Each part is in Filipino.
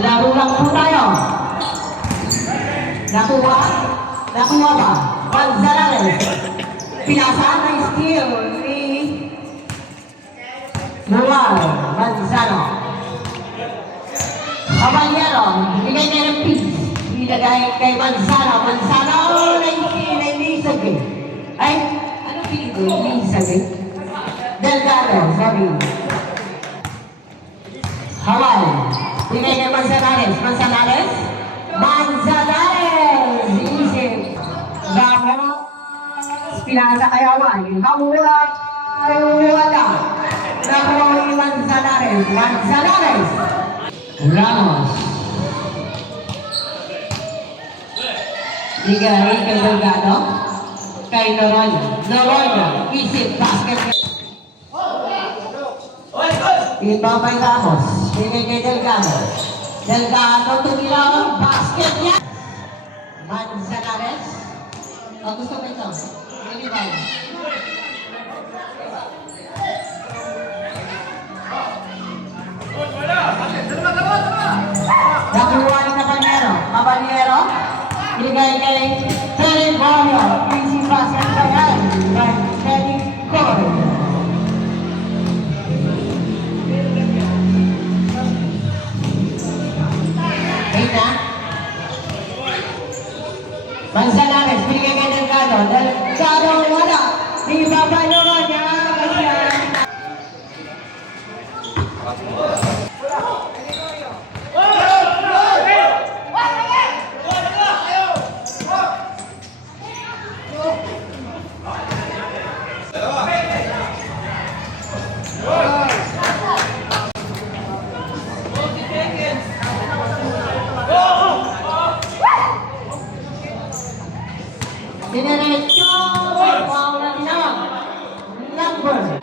Laro lang po tayo. Nakuha? Nakuha ba? Gonzalez. Pinasa ng steal ni Noel Manzano. Caballero, bigay niya ng piece. Ilagay kay Manzano. Manzano, nailisag eh. Ay, ano piling ko? Ilisag eh. Delgado, sabi. Hawaii. Bigay kay Manzanares. Manzanares. Manzanares. Isip. Ramos. Pinasa kay Hawaii. Hawaii. Wala. Nakuha ni Manzanares. Manzanares. Ramos. Bigay kay Delgado. Kay Noroña. Noroña. Isip. Basket. Ibabay Ramos. Bigay kay Delgado. Delgado tumilaw. Basket niya. Manzanares. O gusto mo ito? Ilibay. Nakuha ni Caballero. Caballero. Bigay kay Terry Borio. Easy basket kay Terry Borio. Manzanares, bigay kay Delgado. Delgado, wala. Ibabay niya. Dinerecho, Paula Dinawa, number.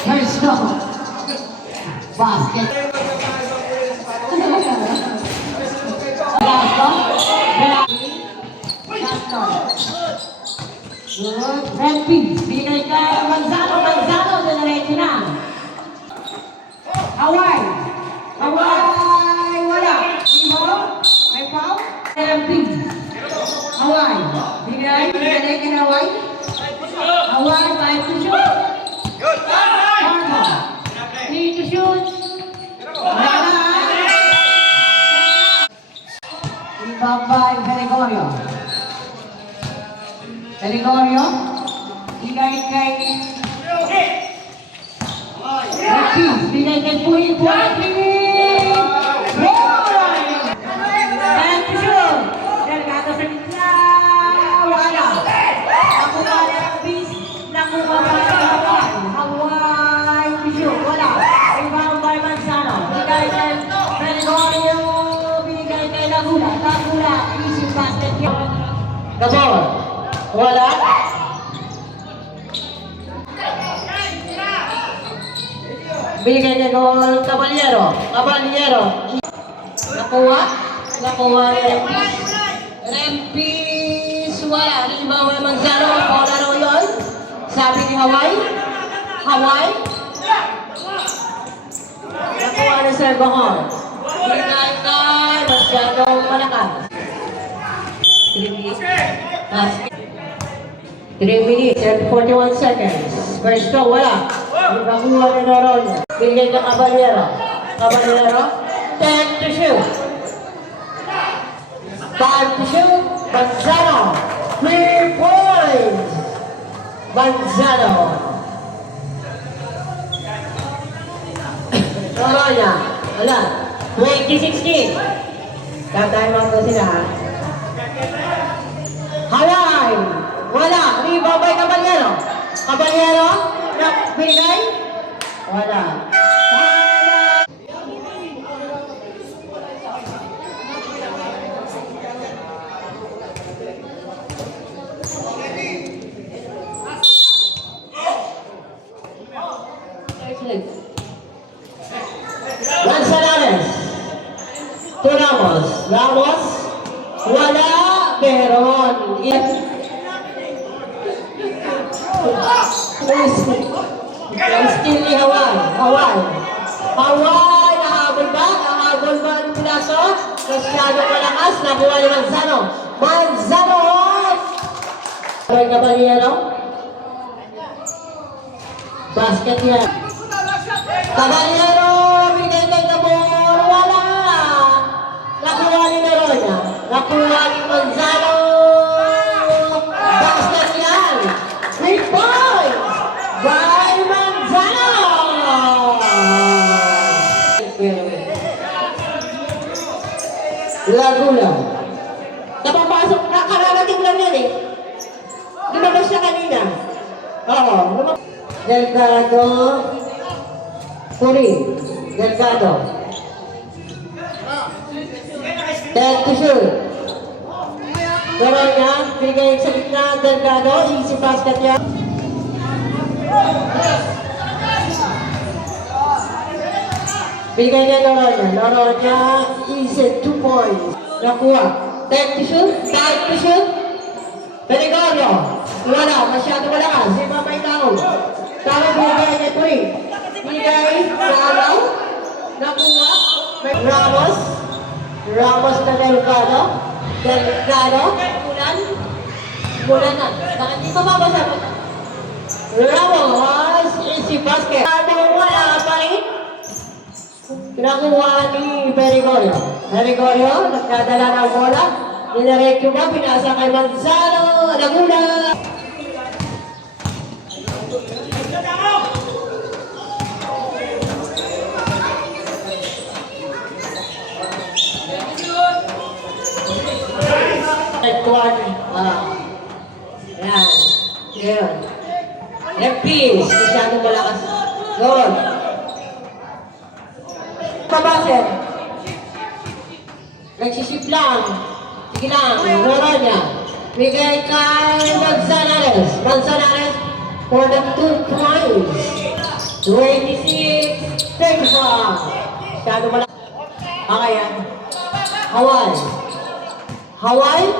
First down. Basket. Last down. Last down. Good. Red piece. Bigay kay Manzano. Manzano, dinerecho na. Hawaii. Hawaii, wala. Timo, may foul. Red piece. Hawaii. Bigay kay Hawaii. Hawaii, 5 to shoot. Marco. 3 to shoot. Wala. Ibabay Gregorio. Gregorio. Bigay kay Rakis. Bigay kay Puri. Puri. Gabor, wala. Bigay kay Gol Caballero. Caballero. Nakuha. Nakuha ni Rempis. Wala. Limbawa Manzano. Paularo yun. Sabi ni Hawaii. Hawaii. Nakuha ni Sir Bohol. Bigay kay masyadong malakas. 3 minutes. 3 minutes and 41 seconds. First go, wala. Nakuha ni Noroña. Bigay ka Caballero. Caballero. 10 to shoot. 5 to shoot. Manzano. 3 points. Manzano. Noroña. Wala. 20-16. Tatay mo po sila. Hawaii. Wala. Ibabay Caballero. Caballero. Bigay. Wala. Manzanares. To Ramos. Ramos. Wala. Meron. Still ni Hawaii. Hawaii. Hawaii. Nahabol ba? Nahabol. Masyadong malakas. Nakuha ni Manzano. Manzano! Ay, Caballero. Basket yan. Caballero! Bigay kay Gabor. Wala! Nakuha ni Meroña. Nakuha ni Manzano. Basket yan. 3 points! By Manzano! Laguna. Napapasok na, kararating lang yan eh. Lumabas siya kanina. Oo. Delgado. Puri. Delgado. Delto shoot. Pero niya, bigay sa gitna, Delgado. Easy basket yan. Bigay niya Loroña. Loroña, easy 2 points. Nakuha. Delto shoot. Delto shoot. Gregorio. Wala. Masyado malakas. Si Mamay Tao. Tao bigay niya Puri. Bigay Ramos. Nakuha. Ramos. Ramos na Delgado. Delgado. Bulan. Bulan na. Bakit di mababasa mo? Ramos. Easy basket. Wala pa rin. Nakuha ni Gregorio. Gregorio. Nagdadala ng bola. Nilarekyo ba? Pinasa kay Manzano. Laguna. Yan. Yan. Lepis. Masyadong malakas. Gawin. Pabaser. Nagsisip lang. Sige lang. Loroña. Bigay kay Manzanares. Manzanares for the 2 points. 26. 35. Masyadong malakas. Okay yan. Hawaii. Hawaii.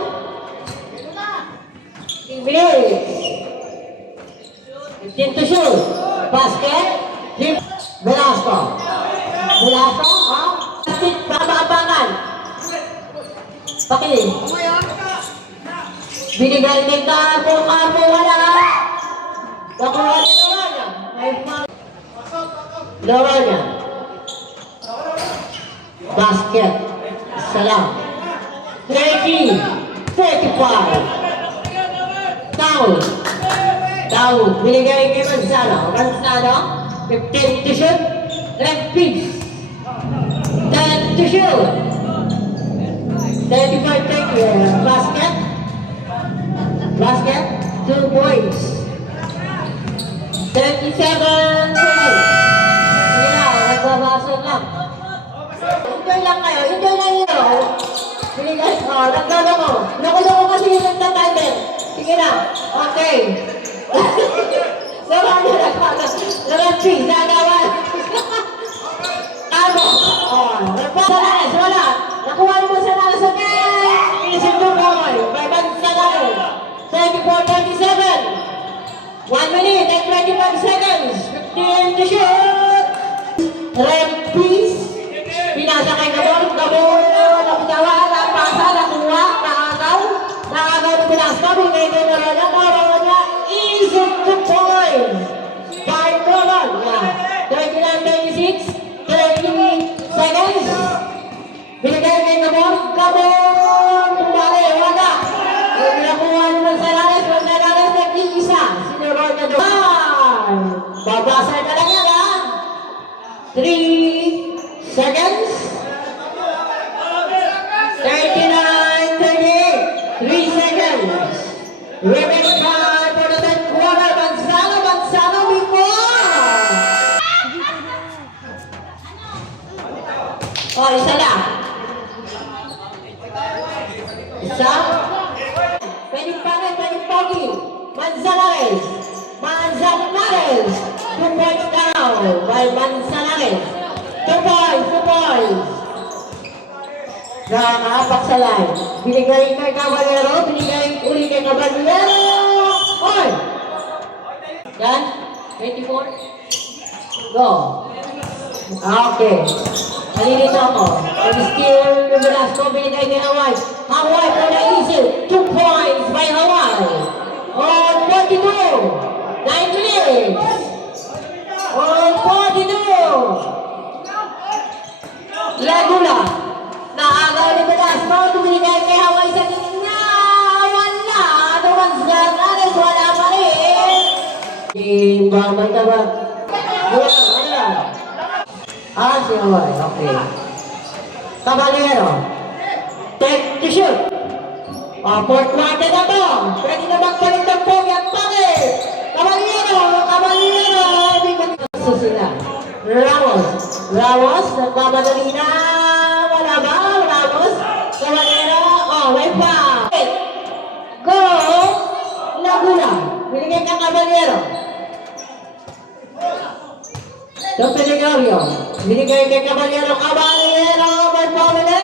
English. 15 to shoot. Basket. Velasco. Velasco, ha? Basket, babaabangan. Paki. Binigay ni Carpo, Carpo, wala. Nakuha ni Loroña. Loroña. Basket. Salam. 30. 35. Taul. Taul. Binigay kay Manzano. Manzano. 15 to shoot. Red piece. 10 to shoot. 35 take. Basket. Basket. 2 points. 37 to shoot. Sige na. Nagbabasag lang. Enjoy lang kayo. Enjoy lang yun. Binigay. Nagdala ko. Nakuloko kasi yung nagtatimer. Sige na. Okay. Naman na nagpata. Naman cheese. Nagawan. Tabo. Manzanares. Wala. Nakuha ni Manzanares. Okay. Isip to kamay. By Manzanares. 34-27. 1 minute and 25 seconds. 15 to shoot. Red piece. Pinasa kay Gabor. Gabor. Nakutawa. Napasa. Nakuha. Naagaw. Naagaw ng Velasco. Bigay kay Loroña. Loroña. Easy 2 points. By Loroña. 39-26. 30 seconds. Binigay kay Gabor. Gabor. Tumali. Wala. Nakuha ni Manzanares. Manzanares nag-iisa. Si Loroña doon. Babasa na lang yan, ha? 3 seconds. 39-38. 3 seconds. Remaining time for the 10th quarter. Manzano. Manzano before. Oh, isa lang. Isa. Pwedeng pangit, pwedeng pogi. Manzanares. Manzanares. 2 points down by Manzanares. 2 points, 2 points. Nakakapak sa line. Binigay kay Caballero. Binigay uli kay Caballero. Oy! Yan. 24. Go. Okay. Halilito ako. Steal Velasco, binigay kay Hawaii. Hawaii for the easy. 2 points by Hawaii. On 42. 9 minutes. On 42. Laguna. Naagaw ni Velasco. Binigay kay Hawaii sa gitna. Wala. Ano one's got others. Wala pa rin. Ibabay ka ba? Wala. Wala. Si Hawaii. Okay. Caballero. Take to shoot. Fourth quarter na to. Pwede na magpalit ng pogi at pangit. Caballero. Caballero. Susila. Ramos. Ramos. Nagmamadali na. Wala ba? Ramos. Caballero. May pa. Go. Laguna. Binigay ka Caballero. Don Peligorio. Binigay kay Caballero. Caballero. May pamili.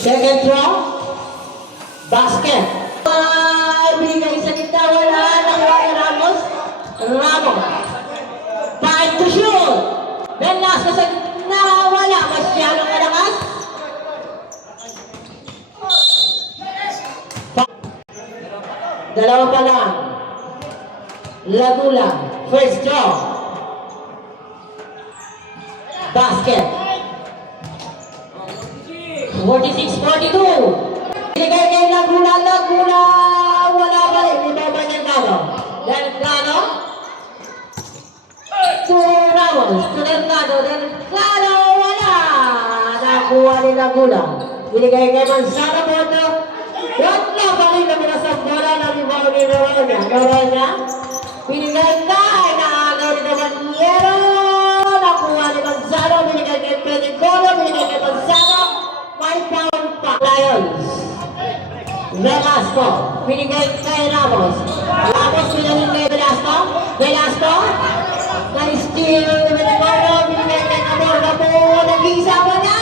Second throw. Basket. Binigay sa kita. Wala. Nakuha ni Ramos. Ramos. Time to shoot. Then last na sa gitna. Wala. Masyadong malakas. Dalawa pa lang. Laguna. First draw. Basket. 46-42. Binigay kay Laguna. Laguna. Wala pa rin. Ibaba niya Delgado. Delgado. To Ramos. To Delgado. Delgado. Wala. Nakuha ni Laguna. Binigay kay Manzano. Wala pa rin naman sa bola na rebound ni Noronha. Noronha. Binigay kay naagaw ni Caballero. Nakuha ni Manzano. Binigay kay Pedicolo. Binigay kay Manzano. May pound pa. Lions. Velasco. Binigay kay Ramos. Ramos binigay kay Velasco. Velasco. Na-steal ni Pedicolo. Binigay kay Camorra po. Nag-isa mo na.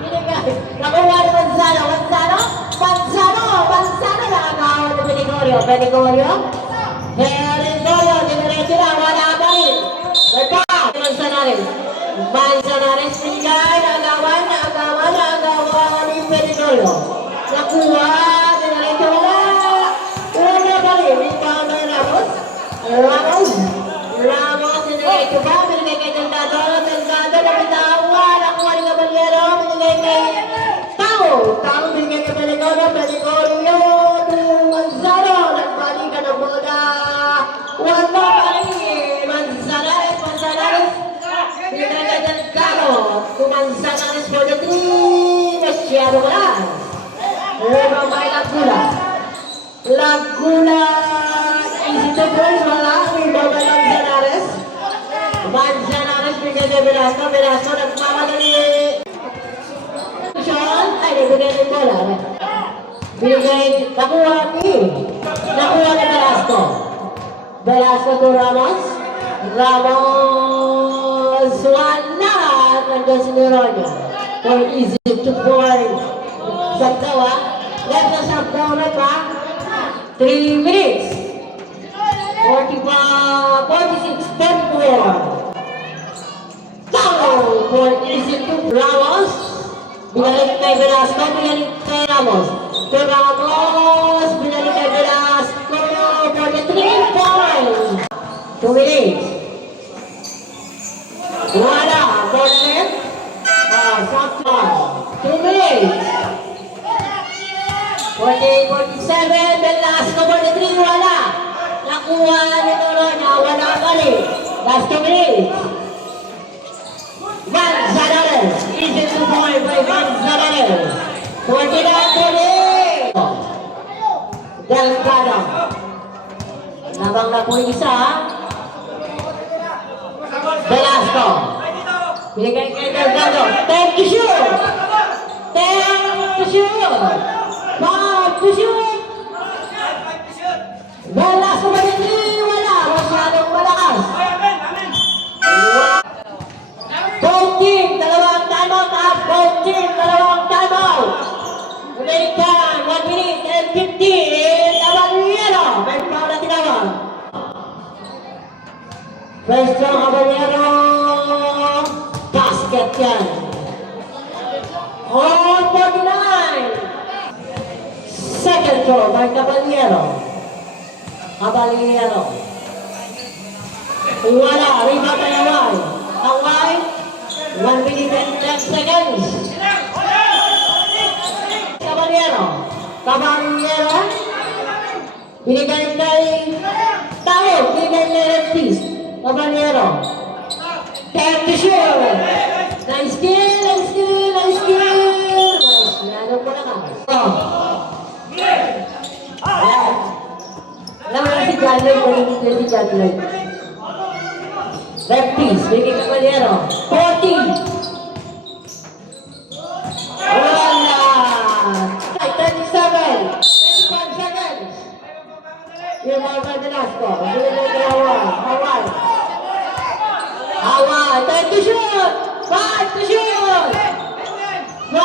Binigay. Nakuha ni Manzano. Manzano. Manzano. Manzano. Naagaw ni Pedicolo. Pedicolo. Pedicolo. Dinerecho na. Wala pa rin. May pa. Manzanares. Manzanares. Binigay. Naagawan ni Pedicolo. Nakuha. Dinerecho na. Wala pa rin. May pa may Ramos. Ramos. Ramos. Dinerecho pa. Binigay kay Delgado. Delgado. Napitawan. Nakuha ni Caballero. Binigay kay Tao. Tao. Binigay kay Pedicolo. Pedicolo. Manzano. Nagbalikan ang bola. Wala pa rin. Manzanares. Manzanares. Binigay kay Delgado. Manzanares for the 3. Masyado wala. May Laguna. Laguna. Easy to boys. Wala. May Manzanares. Manzanares. Binigay kay Velasco. Velasco. Nagmamadali. Sean. Ay, binigay kay bola. Binigay. Nakuha ni Velasco. Velasco to Ramos. Ramos. Wala. Nandun si Noronha. For easy 2 points. Sabdawa. Left na Sabdawa na pa. 3 minutes. 46-44. Foul for easy 2. Ramos. Binalik kay Velasco. Binalik kay Ramos. To Ramos. Binalik kay Velasco. For the 3 points. 2 minutes. Wala. For the left. Softball. 2 minutes. 48-47. Velasco for the 3. Wala. Nakuha ni Noronha. Wala pa rin. Last 2 minutes. Manzanares. Easy 2 point by Manzanares. 49-48. Delgado. Nabang na po isa. Velasco. Binigay kay Delgado. 10 to shoot. 10 to shoot. 5 to shoot. Velasco ba din? Wala. Masyadong malakas. 14. Dalawang timeout. 14. Dalawang timeout. American. 1 minute and 15. Caballero. May foul na tinawag. First round Caballero. Basket. basket yan. Oh, 49! Second throw by Caballero. Caballero. Wala, rebound by Hawaii. Hawaii, 1 minute and 10 seconds. Caballero. Caballero. Binigay kay Tao. Binigay kay Reptis. Caballero. 10 to shoot. Nice kill, nice kill, nice kill. Nice. Lalo po na ka. Ayan. Alam mo na si John Lloyd, nalilito si John Lloyd. Reptis, Vicky Caballero. 40. Wala. 37. 25 seconds. Yung mga Velasco. Binigay kay Hawaii. Hawaii. 10 to shoot. 5 to shoot. 5.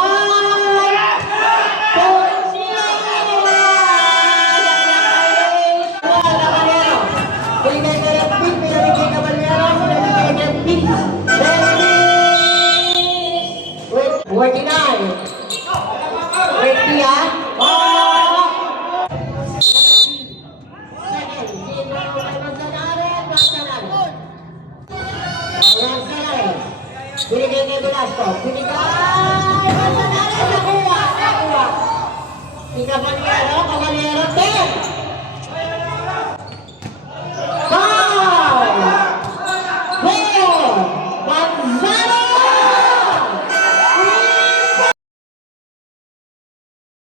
Binigay kay Reptis, binigay kay Caballero, binigay kay Reptis. Reptis. 49. Ready, ah? Binigay kay Velasco. Binigay! Manzanares! Nakuha! Nakuha! Si Caballero, Caballero.